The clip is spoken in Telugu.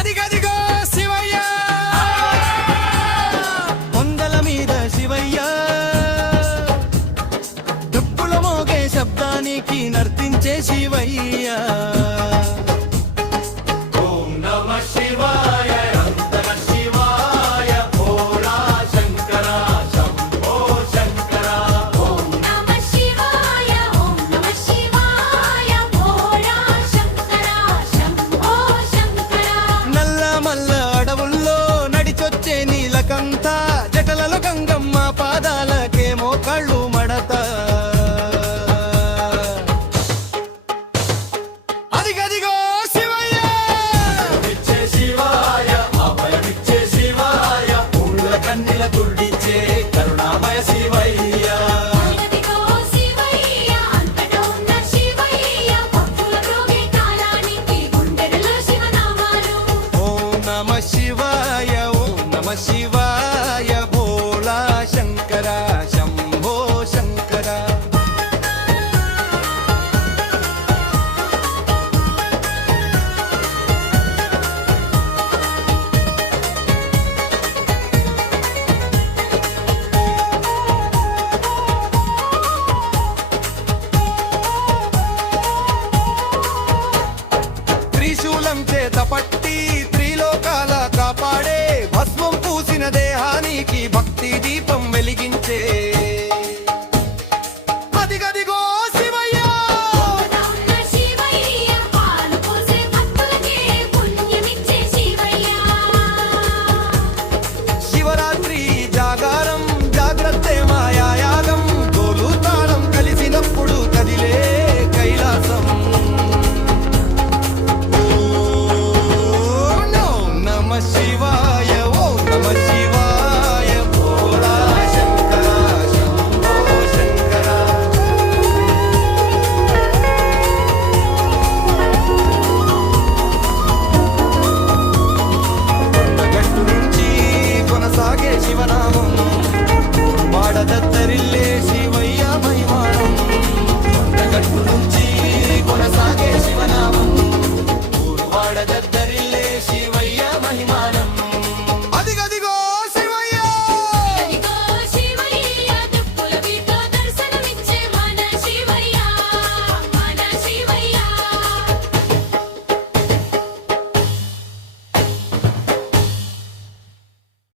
అదిగదిగో శివయ్య! పొంగల మీద శివయ్య! దుప్పుల మోగే శబ్దానికి నర్తించే శివయ్యా! பாதால త్రిశూలం చేత పట్టి